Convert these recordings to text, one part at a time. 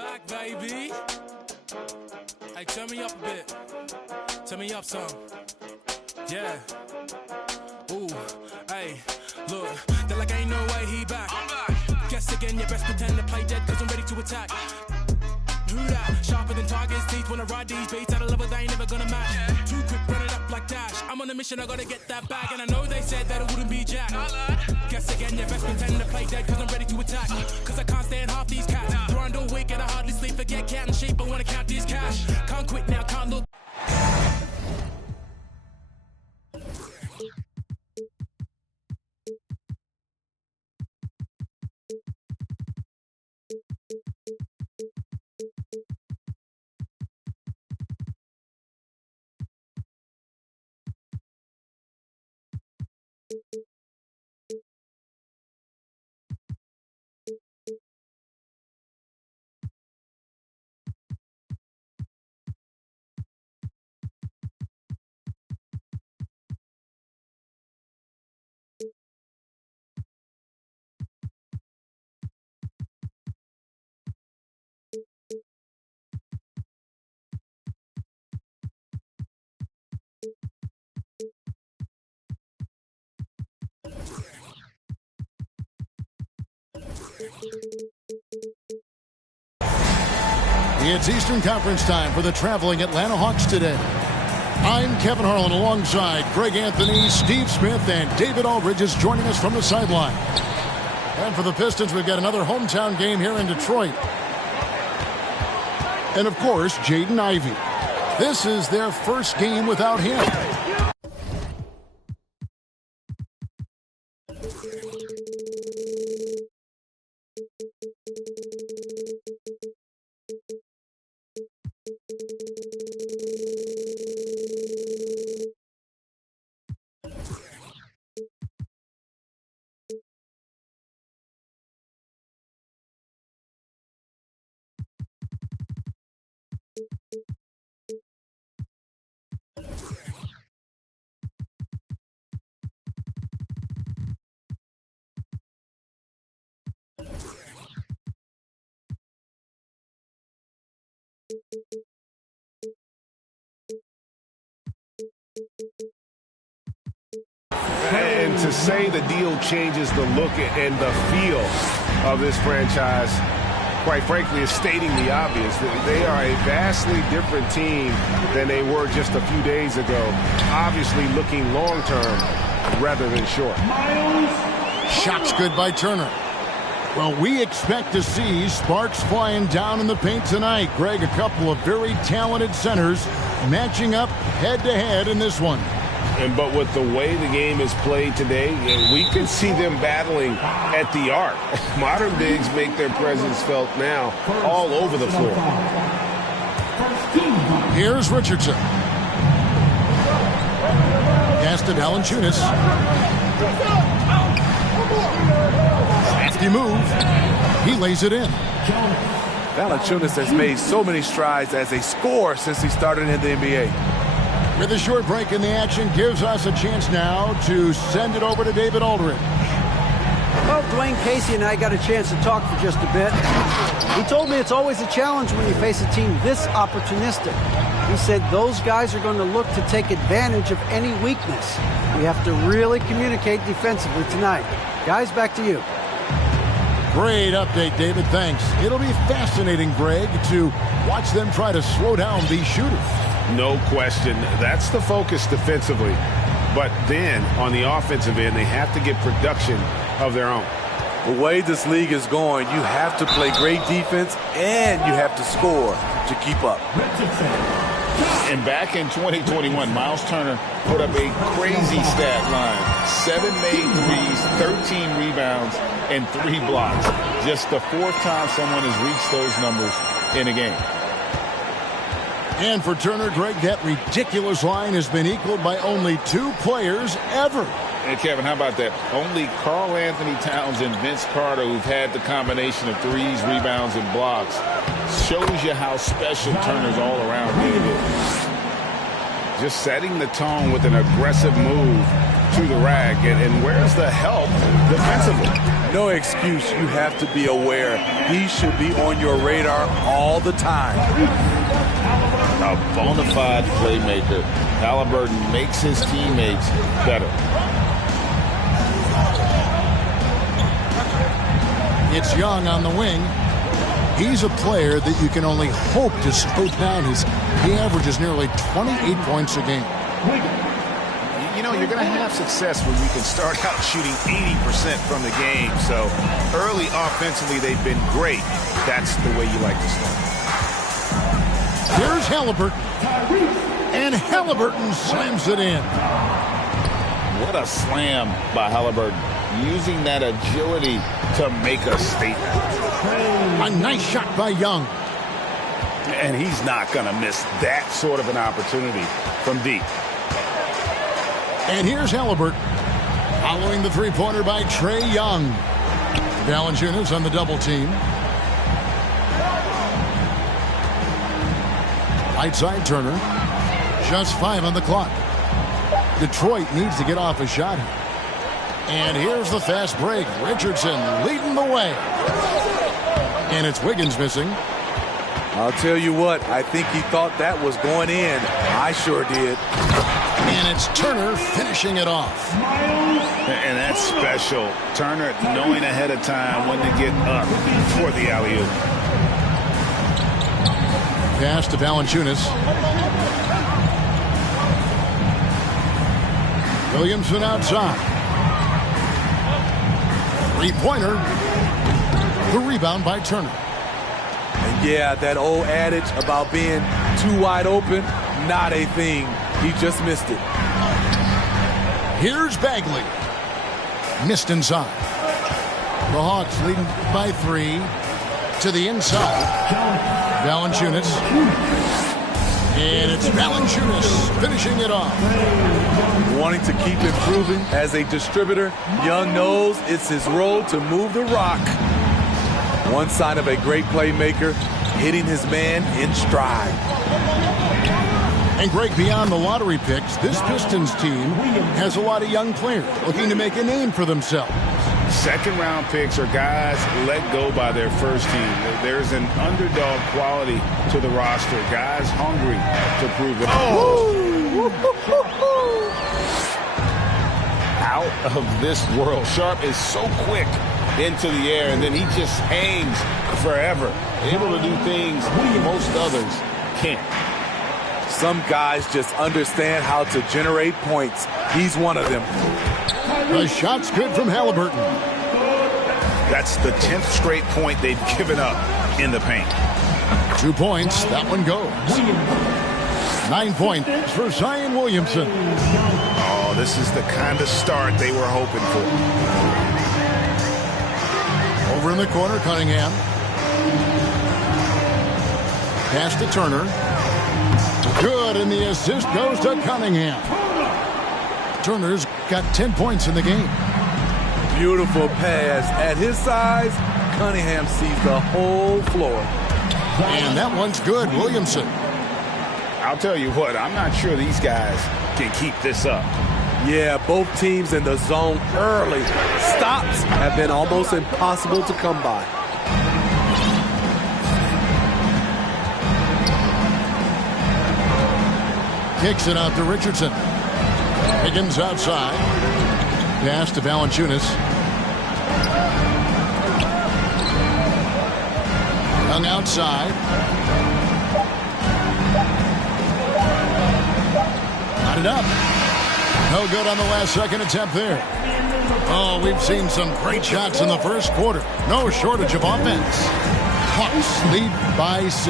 back, baby. Hey, turn me up a bit. Turn me up some. Yeah. Ooh, hey, look, they're like ain't no way he back. I'm back. Guess again, you best pretend to play dead, cause I'm ready to attack. Who that? Sharper than Tiger's teeth. Wanna ride these beats at a level they ain't never gonna match. Too quick, run it up like Dash. I'm on a mission, I gotta get that bag. And I know they said that it wouldn't be Jack. Guess again, you best pretend to play dead, cause I'm ready to attack. Cause I can't stand half these cats. Grind all week and I hardly sleep. Forget cat and sheep, I wanna count this cash. Can't quit now, can't look. It's Eastern Conference time for the traveling Atlanta Hawks today. I'm Kevin Harlan alongside Greg Anthony, Steve Smith, and David Aldridge is joining us from the sideline. And for the Pistons, we've got another hometown game here in Detroit. And of course, Jaden Ivey. This is their first game without him. And to say the deal changes the look and the feel of this franchise, quite frankly, is stating the obvious. They are a vastly different team than they were just a few days ago. Obviously looking long-term rather than short. Shot's good by Turner. Well, we expect to see sparks flying down in the paint tonight. Greg, a couple of very talented centers matching up head-to-head in this one. But with the way the game is played today, we could see them battling at the arc. Modern bigs make their presence felt now all over the floor. Here's Richardson. Pass to Valanciunas. Crafty move. He lays it in. Valanciunas has made so many strides as a scorer since he started in the NBA. With a short break in the action, gives us a chance now to send it over to David Aldridge. Well, Dwayne Casey and I got a chance to talk for just a bit. He told me it's always a challenge when you face a team this opportunistic. He said those guys are going to look to take advantage of any weakness. We have to really communicate defensively tonight. Guys, back to you. Great update, David. Thanks. It'll be fascinating, Greg, to watch them try to slow down these shooters. No question. That's the focus defensively. But then, on the offensive end, they have to get production of their own. The way this league is going, you have to play great defense and you have to score to keep up. And back in 2021, Miles Turner put up a crazy stat line. 7 made threes, 13 rebounds, and 3 blocks. Just the 4th time someone has reached those numbers in a game. And for Turner, Greg, that ridiculous line has been equaled by only 2 players ever. And Kevin, how about that? Only Karl Anthony Towns and Vince Carter, who've had the combination of threes, rebounds, and blocks, shows you how special Turner's all-around game is. Just setting the tone with an aggressive move to the rack. And where's the help defensively? No excuse. You have to be aware. He should be on your radar all the time. A bona fide playmaker. Halliburton makes his teammates better. It's Young on the wing. He's a player that you can only hope to slow down. He averages nearly 28 points a game. You know, you're going to have success when you can start out shooting 80% from the game. So early offensively, they've been great. That's the way you like to start. Here's Halliburton. And Halliburton slams it in. What a slam by Halliburton. Using that agility to make a statement. A nice shot by Young. And he's not going to miss that sort of an opportunity from deep. And here's Halliburton. Following the three-pointer by Trae Young. Valanciunas on the double team. Right side Turner. Just 5 on the clock. Detroit needs to get off a shot here. And here's the fast break. Richardson leading the way. And it's Wiggins missing. I'll tell you what, I think he thought that was going in. I sure did. And it's Turner finishing it off. And that's special. Turner knowing ahead of time when to get up for the alley-oop. Pass to Valanciunas. Williamson outside. Three-pointer. The rebound by Turner. And yeah, that old adage about being too wide open, not a thing. He just missed it. Here's Bagley. Missed inside. The Hawks leading by 3 to the inside. Valanciunas. And it's Valanciunas finishing it off. Wanting to keep improving as a distributor, Young knows it's his role to move the rock. One sign of a great playmaker, hitting his man in stride. And Greg, beyond the lottery picks, this Pistons team has a lot of young players looking to make a name for themselves. Second-round picks are guys let go by their first team. There's an underdog quality to the roster. Guys hungry to prove it. Out of this world. Sharp is so quick into the air, and then he just hangs forever. Able to do things most others can't. Some guys just understand how to generate points. He's one of them. The shot's good from Halliburton. That's the 10th straight point they've given up in the paint. 2 points. That one goes. 9 points for Zion Williamson. Oh, this is the kind of start they were hoping for. Over in the corner, Cunningham. Pass to Turner. Good, and the assist goes to Cunningham. Turner's got 10 points in the game. Beautiful pass. At his size, Cunningham sees the whole floor. And that one's good, Williamson. I'll tell you what, I'm not sure these guys can keep this up. Yeah, both teams in the zone early. Stops have been almost impossible to come by. Kicks it out to Richardson. Higgins outside. Pass to Valanciunas. Young outside. Got it up. No good on the last second attempt there. Oh, we've seen some great shots in the first quarter. No shortage of offense. Hawks lead by 6.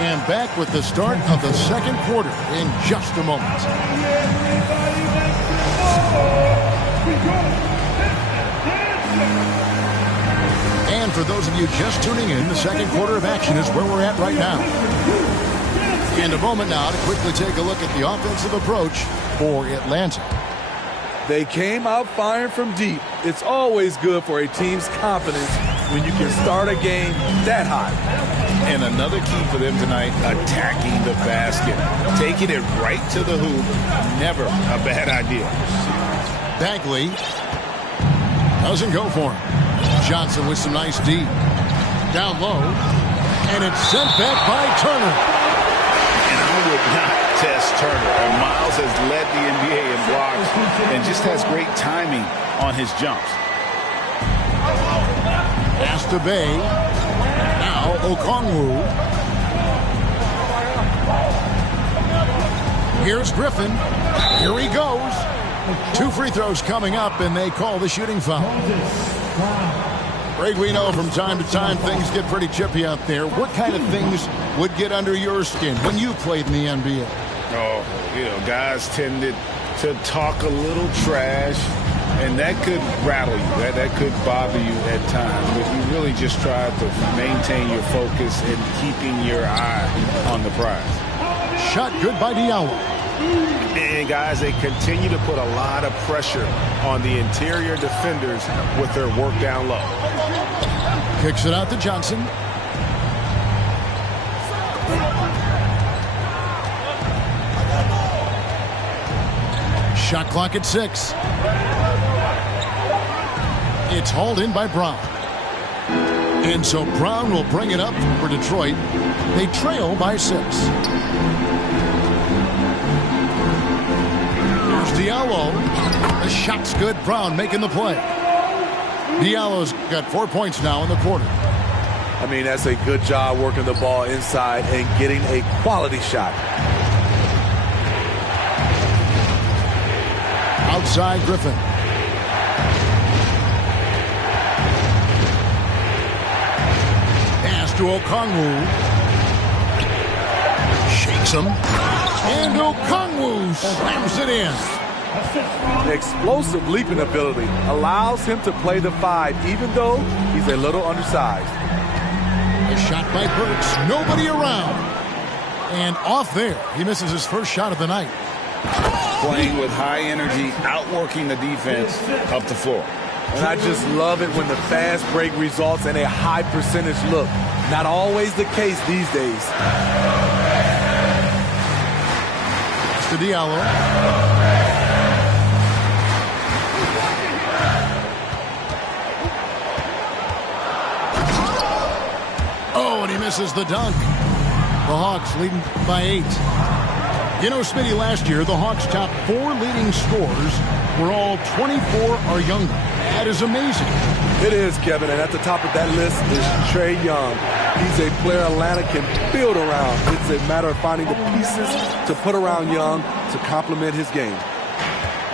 And back with the start of the second quarter in just a moment. And for those of you just tuning in, the second quarter of action is where we're at right now. And a moment now to quickly take a look at the offensive approach for Atlanta. They came out firing from deep. It's always good for a team's confidence when you can start a game that high. And another key for them tonight, attacking the basket. Taking it right to the hoop, never a bad idea. Bagley doesn't go for him. Johnson with some nice D. Down low. And it's sent back by Turner. And I would not test Turner. And Miles has led the NBA in blocks and just has great timing on his jumps. Pass to Bay. Now Okongwu. Here's Griffin. Here he goes. 2 free throws coming up, and they call the shooting foul. Greg, we know from time to time things get pretty chippy out there. What kind of things would get under your skin when you played in the NBA? Oh, guys tended to talk a little trash, and that could rattle you. That could bother you at times. But you really just try to maintain your focus and keeping your eye on the prize. Shot good by Diallo. And, guys, they continue to put a lot of pressure on the interior defenders with their work down low. Kicks it out to Johnson. Shot clock at 6. It's hauled in by Brown. And so Brown will bring it up for Detroit. They trail by 6. Diallo. The shot's good. Brown making the play. Diallo's got 4 points now in the quarter. I mean, that's a good job working the ball inside and getting a quality shot. Outside Griffin. Pass to Okongwu. Shakes him. And Okongwu slams it in. Explosive leaping ability allows him to play the 5, even though he's a little undersized. A shot by Burks. Nobody around. And off there. He misses his first shot of the night. Playing with high energy, outworking the defense up the floor. And I just love it when the fast break results in a high percentage look. Not always the case these days. To Diallo. Oh, and he misses the dunk. The Hawks leading by 8. You know, Smitty, last year, the Hawks' top 4 leading scorers were all 24 or younger. That is amazing. It is, Kevin, and at the top of that list is Trae Young. He's a player Atlanta can build around. It's a matter of finding the pieces to put around Young to complement his game.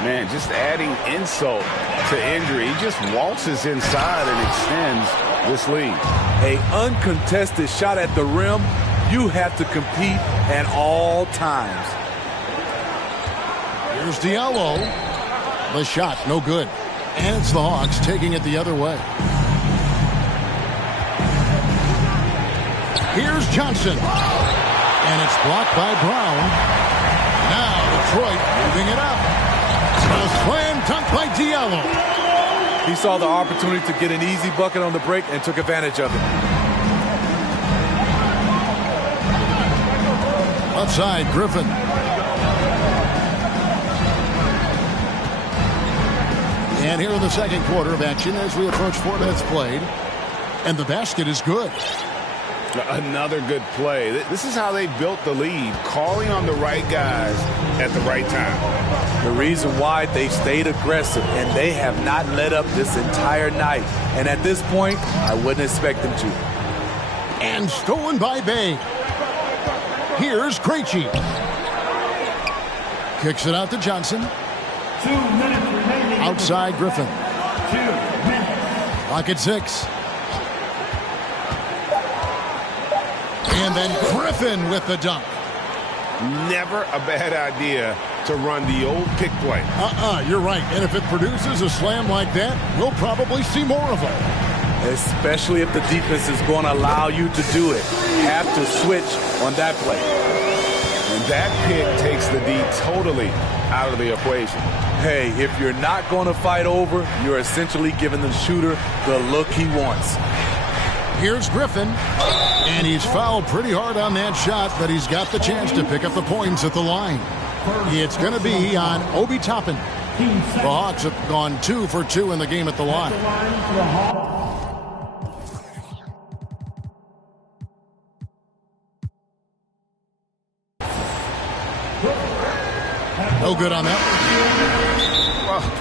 Man, just adding insult to injury. He just waltzes inside and extends this lead. A uncontested shot at the rim, you have to compete at all times. Here's Diallo. The shot, no good. And it's the Hawks taking it the other way. Here's Johnson. And it's blocked by Brown. Now Detroit moving it up. A slam dunk by Diallo. He saw the opportunity to get an easy bucket on the break and took advantage of it. Outside, Griffin. And here in the second quarter of action as we approach 4 minutes played. And the basket is good. Another good play. This is how they built the lead, calling on the right guys at the right time. The reason why they stayed aggressive, and they have not let up this entire night. And at this point, I wouldn't expect them to. And stolen by Bay. Here's Krejci. Kicks it out to Johnson. 2 minutes remaining. Outside Griffin. 2 minutes. Clock at 6. And then Griffin with the dunk. Never a bad idea to run the old pick play. You're right. And if it produces a slam like that, we'll probably see more of them. Especially if the defense is going to allow you to do it. Have to switch on that play. And that pick takes the D totally out of the equation. Hey, if you're not going to fight over, you're essentially giving the shooter the look he wants. Here's Griffin. And he's fouled pretty hard on that shot, but he's got the chance to pick up the points at the line. It's going to be on Obi Toppin. The Hawks have gone 2 for 2 in the game at the line. No good on that.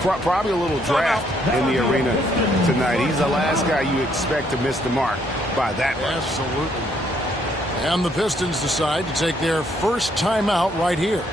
Well, probably a little draft in the arena tonight. He's the last guy you expect to miss the mark by that much. Absolutely. And the Pistons decide to take their first timeout right here.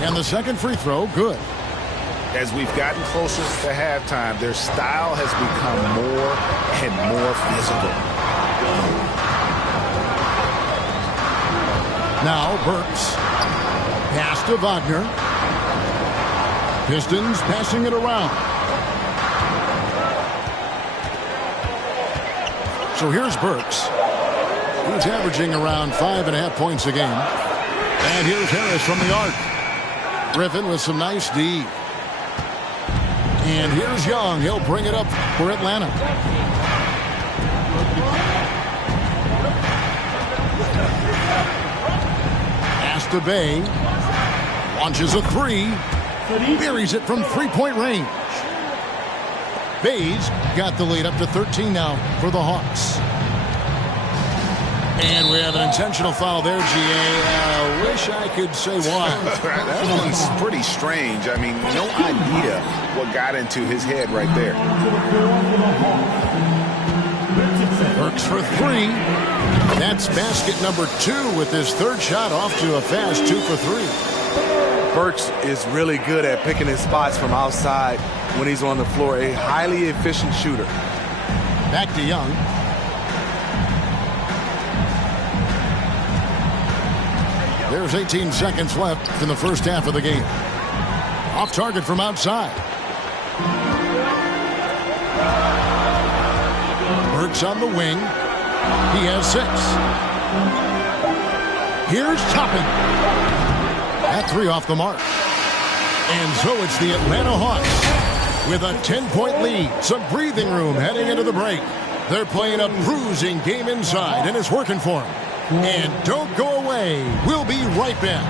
And the second free throw, good. As we've gotten closer to halftime, their style has become more and more physical. Now Burks. Pass to Wagner. Pistons passing it around. So here's Burks. He's averaging around 5.5 points a game. And here's Harris from the arc. Griffin with some nice D. And here's Young. He'll bring it up for Atlanta. Pass to Bay. Launches a three. Buries it from three-point range. Bay's got the lead up to 13 now for the Hawks. And we have an intentional foul there, G.A. Wish I could say why. That one's pretty strange. I mean, no idea what got into his head right there. Burks for three. That's basket number 2 with his third shot off to a fast 2 for 3. Burks is really good at picking his spots from outside when he's on the floor. A highly efficient shooter. Back to Young. There's 18 seconds left in the first half of the game. Off target from outside. Burks on the wing. He has 6. Here's Toppin. That 3 off the mark. And so it's the Atlanta Hawks with a 10-point lead. Some breathing room heading into the break. They're playing a bruising game inside, and it's working for them. And don't go away. We'll be right back.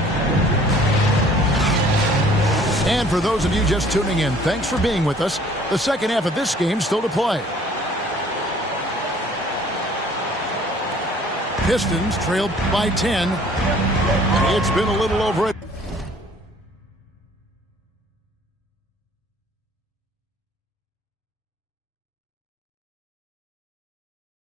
And for those of you just tuning in, thanks for being with us. The second half of this game still to play. Pistons trailed by 10. It's been a little over a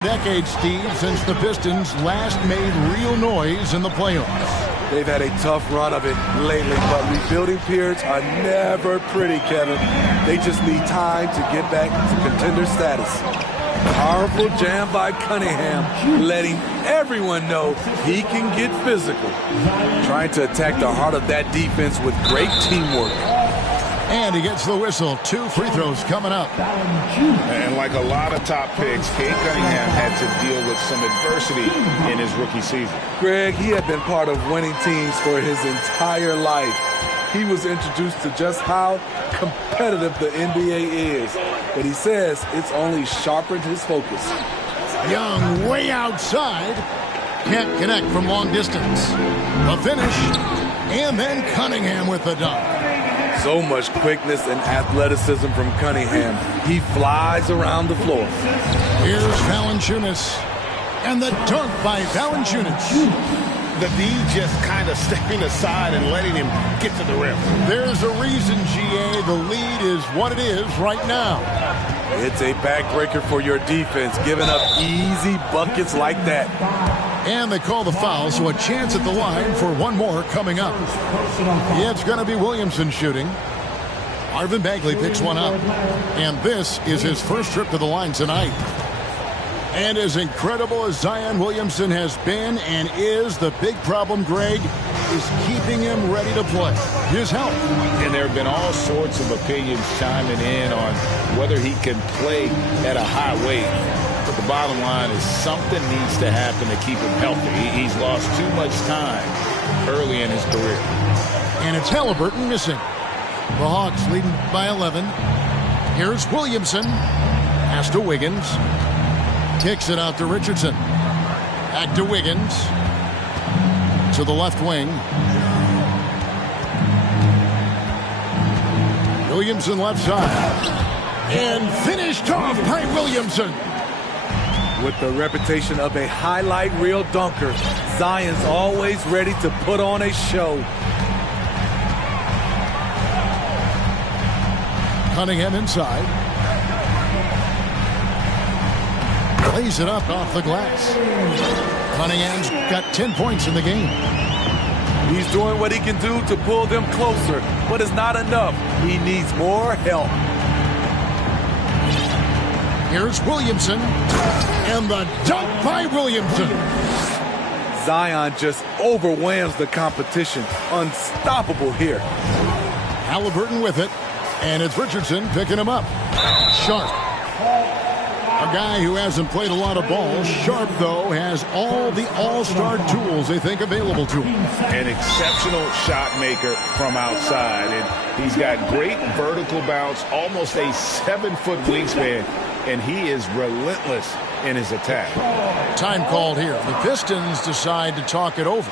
decade, Steve, since the Pistons last made real noise in the playoffs. They've had a tough run of it lately, but rebuilding periods are never pretty, Kevin. They just need time to get back to contender status. Powerful jam by Cunningham, letting everyone know he can get physical. Trying to attack the heart of that defense with great teamwork. And he gets the whistle. 2 free throws coming up. And like a lot of top picks, Cade Cunningham had to deal with some adversity in his rookie season. Greg, he had been part of winning teams for his entire life. he was introduced to just how competitive the NBA is. But he says it's only sharpened his focus. Young way outside. Can't connect from long distance. The finish. And then Cunningham with the dunk. So much quickness and athleticism from Cunningham. He flies around the floor. Here's Valanciunas. And the dunk by Valanciunas. The D just kind of stepping aside and letting him get to the rim. There's a reason, GA, the lead is what it is right now. It's a backbreaker for your defense, giving up easy buckets like that. And they call the foul, so a chance at the line for one more coming up. Yeah, it's going to be Williamson shooting. Marvin Bagley picks one up. And this is his first trip to the line tonight. And as incredible as Zion Williamson has been and is, the big problem, Greg, is keeping him ready to play. His health. And there have been all sorts of opinions chiming in on whether he can play at a high weight. But the bottom line is something needs to happen to keep him healthy. He's lost too much time early in his career. And it's Halliburton missing. The Hawks leading by 11. Here's Williamson. Pass to Wiggins. Kicks it out to Richardson. Back to Wiggins. To the left wing. Williamson left side. And finished off by Williamson. With the reputation of a highlight reel dunker, Zion's always ready to put on a show. Cunningham inside. Lays it up off the glass. Cunningham's got 10 points in the game. He's doing what he can do to pull them closer, but it's not enough. He needs more help. Here's Williamson. And the dunk by Williamson. Zion just overwhelms the competition. Unstoppable here. Halliburton with it. And it's Richardson picking him up. Sharp. A guy who hasn't played a lot of ball. Sharp, though, has all the all-star tools they think available to him. An exceptional shot maker from outside. And he's got great vertical bounce, almost a 7-foot wingspan. And he is relentless in his attack. Time called here. The Pistons decide to talk it over.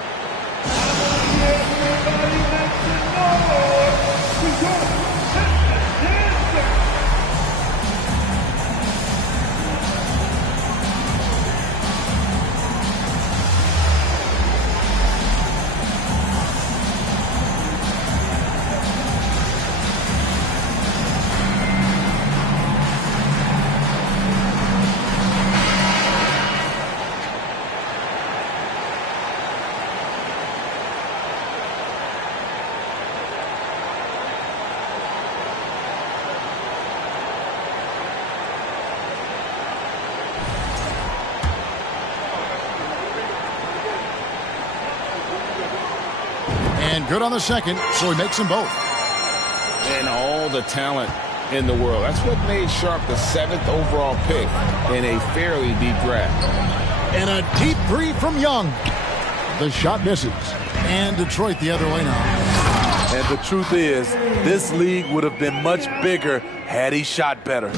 And good on the second, so he makes them both. And all the talent in the world. That's what made Sharp the 7th overall pick in a fairly deep draft. And a deep three from Young. The shot misses. And Detroit the other way now. And the truth is, this league would have been much bigger had he shot better.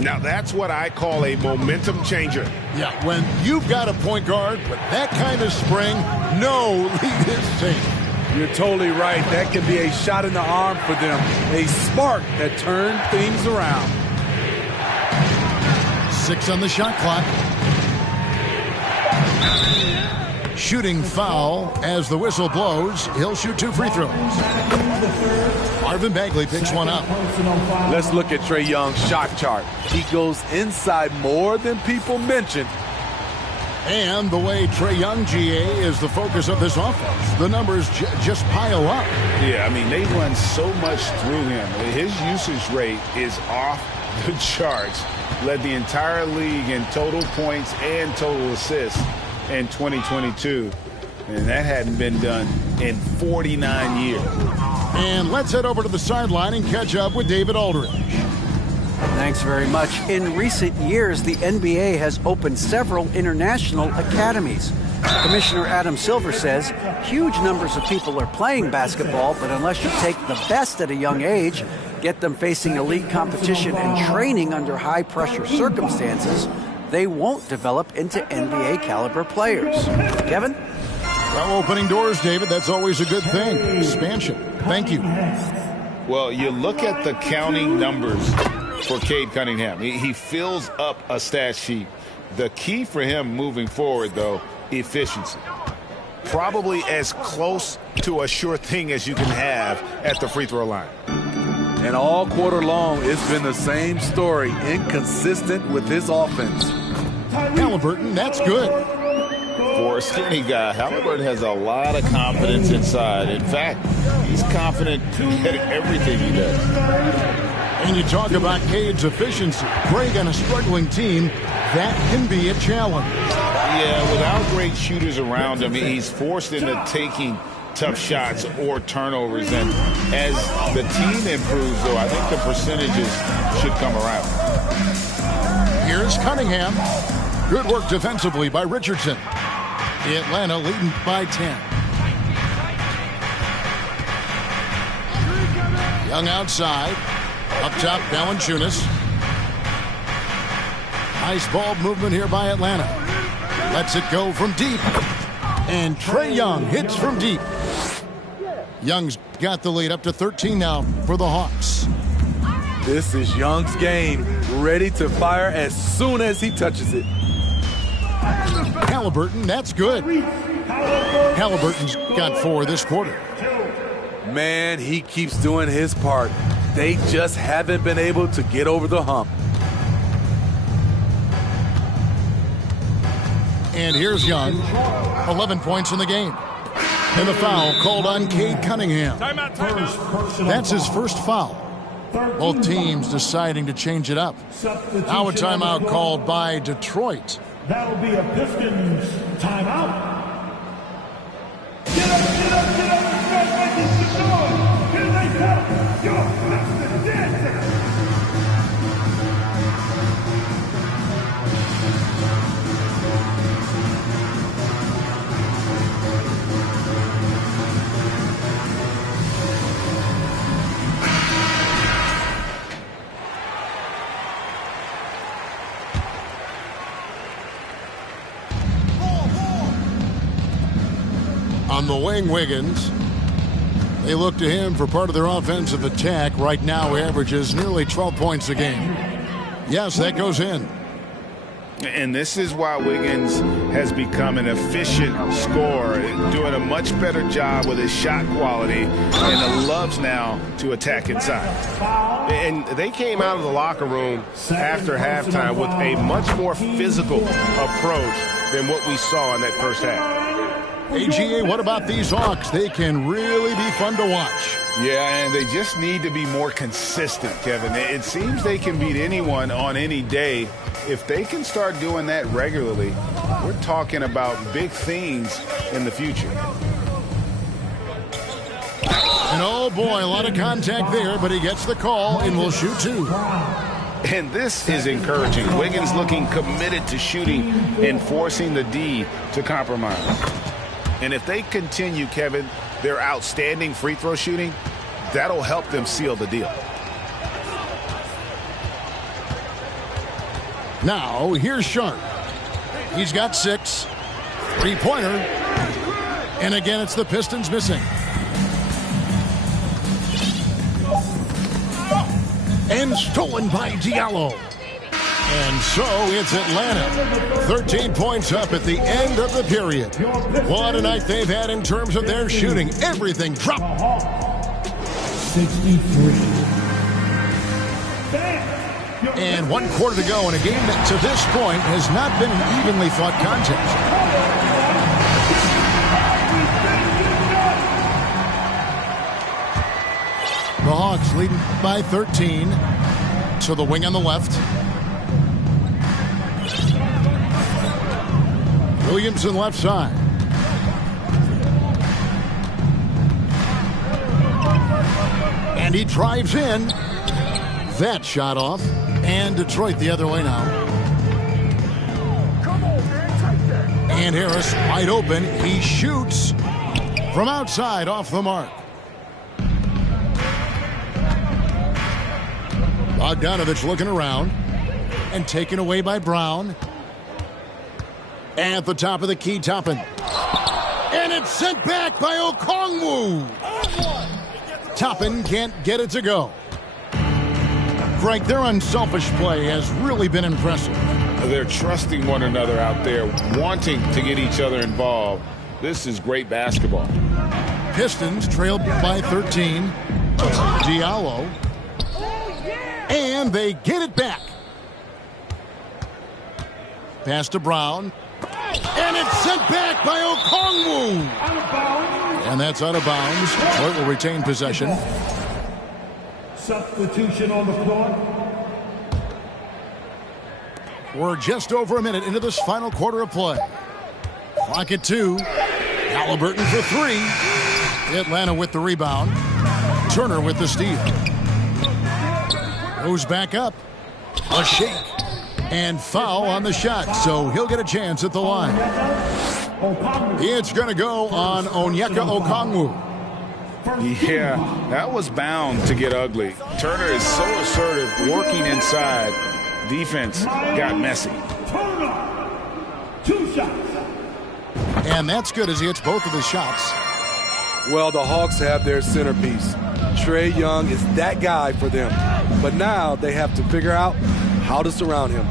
Now that's what I call a momentum changer. Yeah, when you've got a point guard with that kind of spring, no lead is safe. You're totally right. That can be a shot in the arm for them. A spark that turned things around. 6 on the shot clock. Shooting foul as the whistle blows. He'll shoot 2 free throws. Marvin Bagley picks one up. Let's look at Trae Young's shot chart. He goes inside more than people mention. And the way Trae Young, GA, is the focus of this offense. The numbers just pile up. Yeah, I mean, they run so much through him. His usage rate is off the charts. Led the entire league in total points and total assists in 2022. And that hadn't been done in 49 years. And let's head over to the sideline and catch up with David Aldridge. Thanks very much. In recent years, the NBA has opened several international academies. Commissioner Adam Silver says huge numbers of people are playing basketball, but unless you take the best at a young age, get them facing elite competition and training under high-pressure circumstances, they won't develop into NBA-caliber players. Kevin? Well, opening doors, David, that's always a good thing. Expansion. Thank you. Well, you look at the counting numbers for Cade Cunningham. He fills up a stat sheet. The key for him moving forward, though, efficiency. Probably as close to a sure thing as you can have at the free throw line. And all quarter long, it's been the same story, inconsistent with his offense. Halliburton, that's good. For a skinny guy, Halliburton has a lot of confidence inside. In fact, he's confident at everything he does. And you talk about Cade's efficiency. Greg on a struggling team, that can be a challenge. Yeah, without great shooters around him, he's forced into taking tough shots or turnovers. And as the team improves, though, I think the percentages should come around. Here's Cunningham. Good work defensively by Richardson. Atlanta leading by 10. Young outside. Up top, Valanciunas. Nice ball movement here by Atlanta. Lets it go from deep. And Trae Young hits from deep. Young's got the lead up to 13 now for the Hawks. This is Young's game, ready to fire as soon as he touches it. Halliburton, that's good. Halliburton's got 4 this quarter. Man, he keeps doing his part. They just haven't been able to get over the hump. And here's Young, 11 points in the game. And the foul called on Cade Cunningham. That's his first foul. Both teams deciding to change it up. Now a timeout called by Detroit. That'll be a Pistons timeout. Get up, get up, get up, congratulations to Sean. Here they come, your Pistons dancer. On the wing, Wiggins. They look to him for part of their offensive attack. Right now, he averages nearly 12 points a game. Yes, that goes in. And this is why Wiggins has become an efficient scorer, doing a much better job with his shot quality, and loves now to attack inside. And they came out of the locker room after halftime with a much more physical approach than what we saw in that first half. AGA, what about these Hawks? They can really be fun to watch. Yeah, and they just need to be more consistent, Kevin. It seems they can beat anyone on any day. If they can start doing that regularly, we're talking about big things in the future. And oh boy, a lot of contact there, but he gets the call and will shoot 2. And this is encouraging. Wiggins looking committed to shooting and forcing the D to compromise. And if they continue, Kevin, their outstanding free throw shooting, that'll help them seal the deal. Now, here's Sharp. He's got 6. 3-pointer. And again, it's the Pistons missing. And stolen by Diallo. And so it's Atlanta. 13 points up at the end of the period. What a night they've had in terms of their shooting. Everything dropped. 63. And 1 quarter to go in a game that to this point has not been an evenly fought contest. The Hawks leading by 13 to the wing on the left. Williamson left side. And he drives in. That shot off. And Detroit the other way now. And Harris wide open. He shoots from outside off the mark. Bogdanovich looking around and taken away by Brown. At the top of the key, Toppin. And it's sent back by Okongwu. Toppin can't get it to go. Frank, their unselfish play has really been impressive. They're trusting one another out there, wanting to get each other involved. This is great basketball. Pistons trailed by 13. Diallo. And they get it back. Pass to Brown. And it's sent back by Okongwu. And that's out of bounds. Detroit will retain possession. Substitution on the floor. We're just over a minute into this final quarter of play. Clock at 2. Halliburton for 3. Atlanta with the rebound. Turner with the steal. Goes back up. A shake. And foul on the shot, so he'll get a chance at the line. It's going to go on Onyeka Okongwu. Yeah, that was bound to get ugly. Turner is so assertive, working inside. Defense got messy. Turner, 2 shots. And that's good as he hits both of his shots. Well, the Hawks have their centerpiece. Trae Young is that guy for them. But now they have to figure out how to surround him.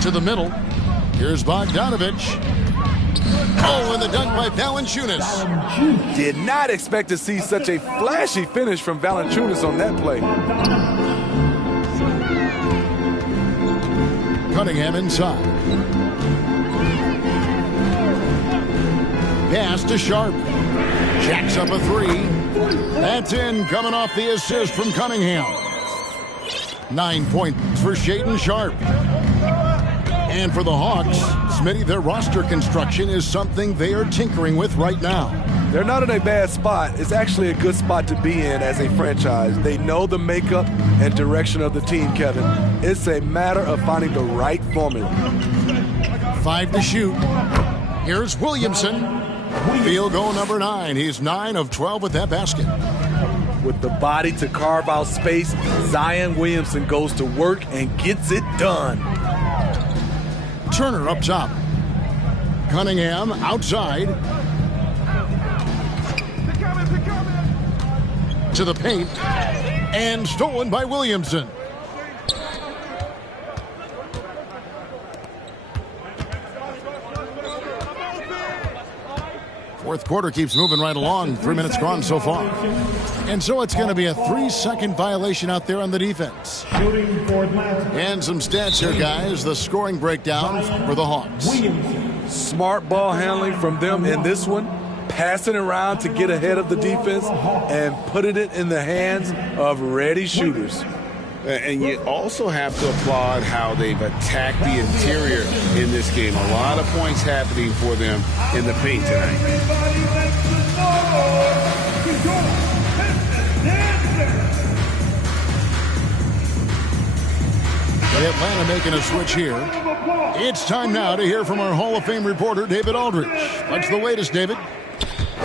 To the middle. Here's Bogdanovich. Oh, and the dunk by Valanciunas. Did not expect to see such a flashy finish from Valanciunas on that play. Cunningham inside. Pass to Sharp. Jacks up a 3. That's in, coming off the assist from Cunningham. 9 points for Shaedon Sharp. And for the Hawks, Smitty, their roster construction is something they are tinkering with right now. They're not in a bad spot. It's actually a good spot to be in as a franchise. They know the makeup and direction of the team, Kevin. It's a matter of finding the right formula. 5 to shoot. Here's Williamson. Field goal number 9. He's 9 of 12 with that basket. With the body to carve out space, Zion Williamson goes to work and gets it done. Turner up top. Cunningham outside. To the paint. And stolen by Williamson. Fourth quarter keeps moving right along. 3 minutes gone so far. And so it's going to be a 3-second violation out there on the defense. Shooting for Atlanta. And some stats here, guys. The scoring breakdown for the Hawks. Smart ball handling from them in this one. Passing around to get ahead of the defense and putting it in the hands of ready shooters. And you also have to applaud how they've attacked the interior in this game. A lot of points happening for them in the paint tonight. Everybody make some noise. Keep going. Atlanta making a switch here. It's time now to hear from our Hall of Fame reporter, David Aldridge. What's the latest, David?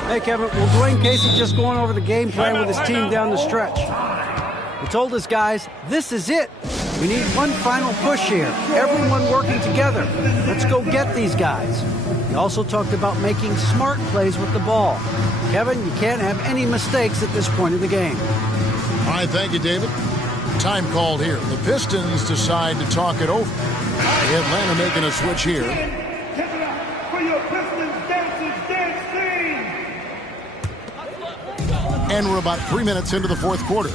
Hey, Kevin. Well, Dwayne Casey just going over the game plan with his team down the stretch. He told us guys, this is it. We need one final push here. Everyone working together. Let's go get these guys. He also talked about making smart plays with the ball. Kevin, you can't have any mistakes at this point of the game. All right, thank you, David. Time called here. The Pistons decide to talk it over. Atlanta making a switch here. Give it up for your Pistons Dancers Dance Team. And we're about 3 minutes into the fourth quarter.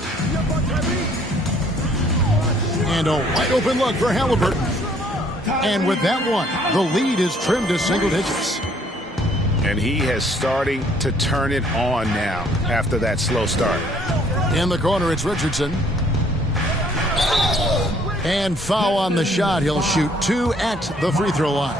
And a wide open look for Halliburton. And with that one, the lead is trimmed to single digits. And he has starting to turn it on now after that slow start. In the corner, it's Richardson. And foul on the shot. He'll shoot 2 at the free throw line.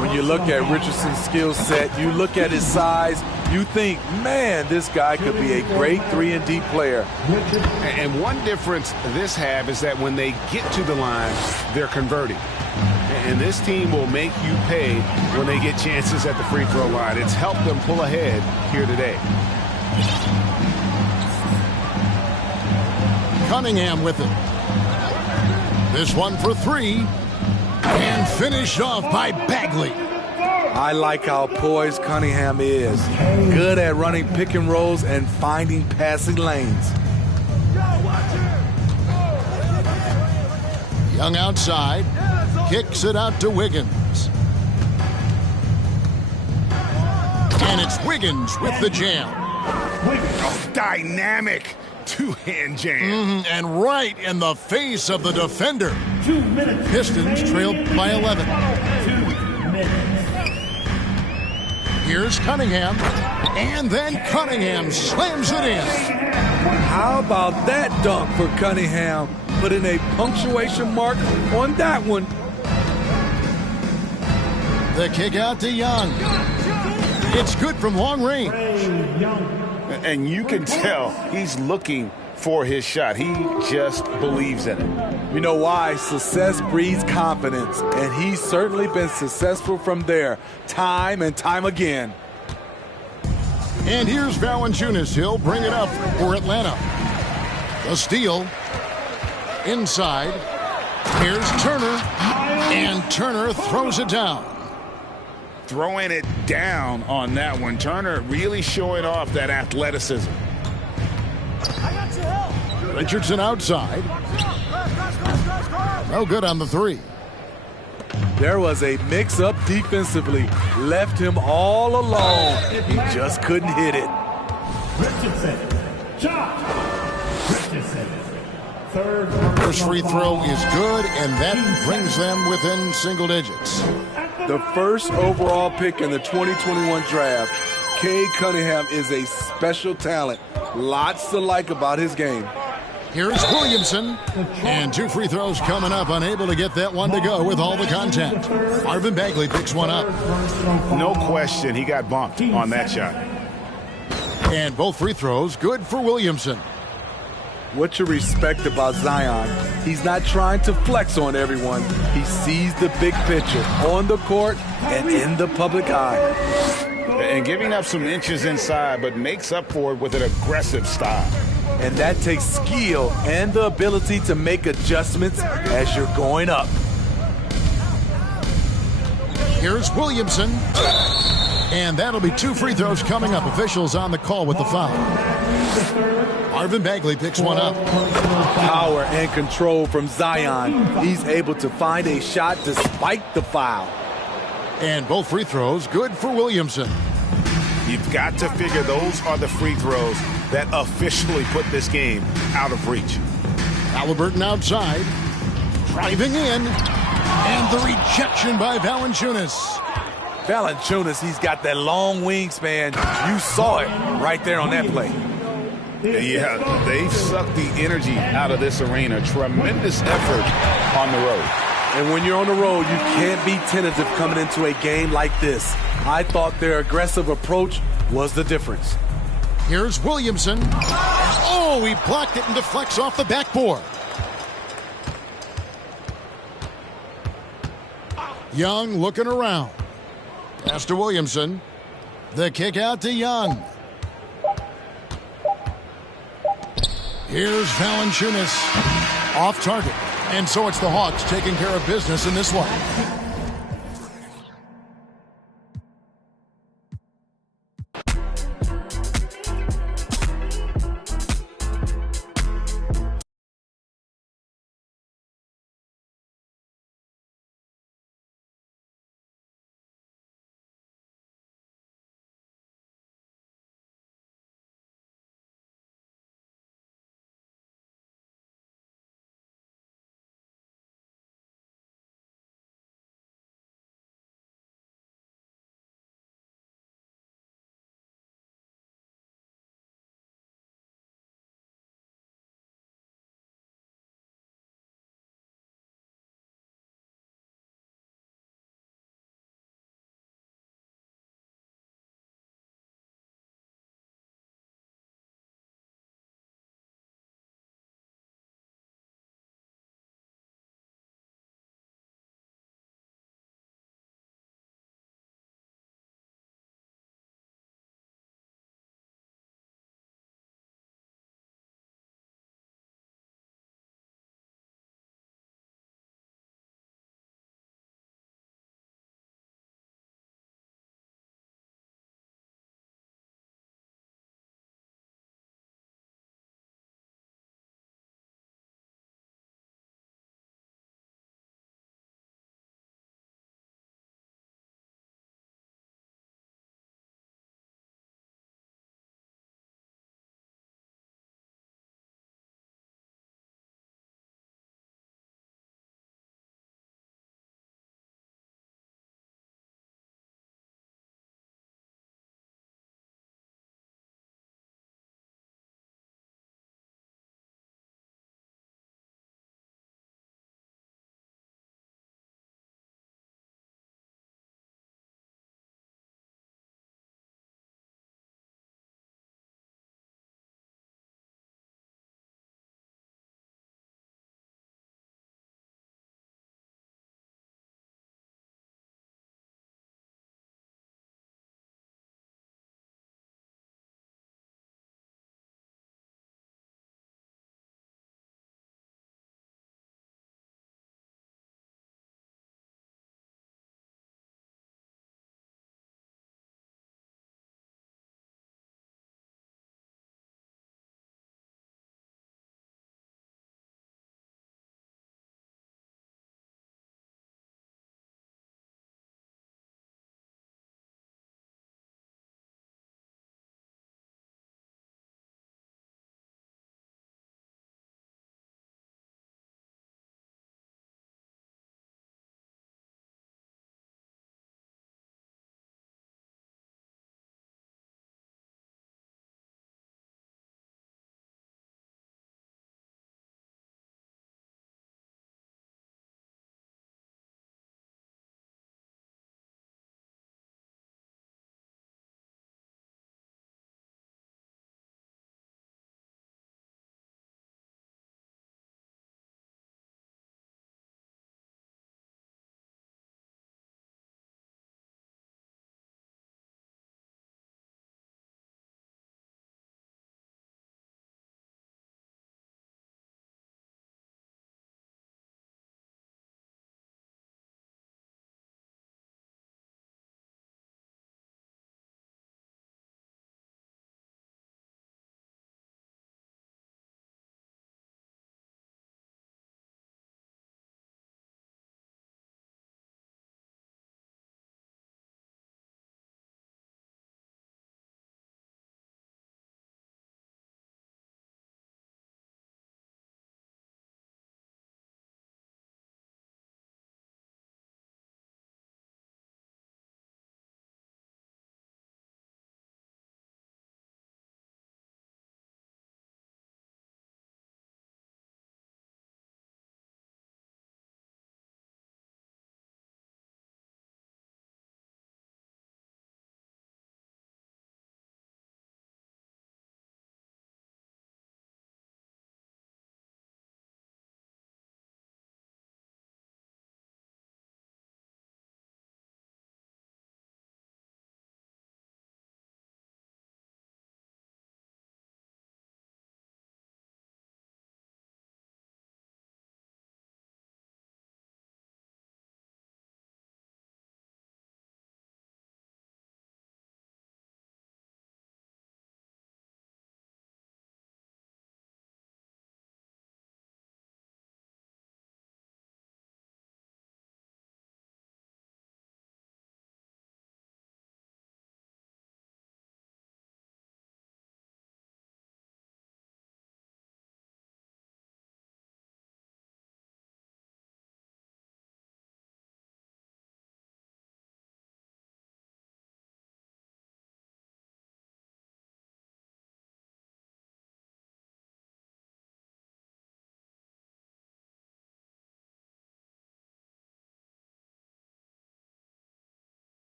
When you look at Richardson's skill set, you look at his size, You think, man, this guy could be a great 3-and-D player. And one difference this have is that when they get to the line, they're converting. And this team will make you pay when they get chances at the free throw line. It's helped them pull ahead here today. Cunningham with it. This one for three. And finished off by Bagley. I like how poised Cunningham is. Good at running pick and rolls and finding passing lanes. Young outside. Kicks it out to Wiggins. And it's Wiggins with the jam. Oh, dynamic two-hand jam. And right in the face of the defender. 2 minutes. Pistons trailed by 11. 2 minutes. Here's Cunningham. And then Cunningham slams it in. How about that dunk for Cunningham? Putting a punctuation mark on that one. The kick out to Young. It's good from long range. And you can tell he's looking for his shot. He just believes in it. You know why? Success breeds confidence, and he's certainly been successful from there, time and time again. And here's Valanciunas. He'll bring it up for Atlanta. The steal. Inside. Here's Turner. And Turner throws it down. Throwing it down on that one. Turner really showing off that athleticism. Richardson outside. No good on the three. There was a mix-up defensively. Left him all alone. He just couldn't hit it. Richardson. Shot. Richardson. Third. First free throw is good, and that brings them within single digits. The first overall pick in the 2021 draft, Cade Cunningham is a special talent. Lots to like about his game. Here's Williamson. And two free throws coming up. Unable to get that one to go with all the contact. Marvin Bagley picks one up. No question, he got bumped on that shot. And both free throws good for Williamson. What you respect about Zion, he's not trying to flex on everyone. He sees the big picture on the court and in the public eye. And giving up some inches inside, but makes up for it with an aggressive style. And that takes skill and the ability to make adjustments as you're going up. Here's Williamson. And that'll be two free throws coming up. Officials on the call with the foul. Marvin Bagley picks one up. Power and control from Zion. He's able to find a shot despite the foul. And both free throws good for Williamson. You've got to figure those are the free throws that officially put this game out of reach. Halliburton outside. Driving in. And the rejection by Valanciunas. Valanciunas, he's got that long wingspan. You saw it right there on that play. Yeah, they've sucked the energy out of this arena. Tremendous effort on the road. And when you're on the road, you can't be tentative coming into a game like this. I thought their aggressive approach was the difference. Here's Williamson. Oh, he blocked it and deflects off the backboard. Young looking around. Pass to Williamson. The kick out to Young. Here's Valanciunas. Off target. And so it's the Hawks taking care of business in this one.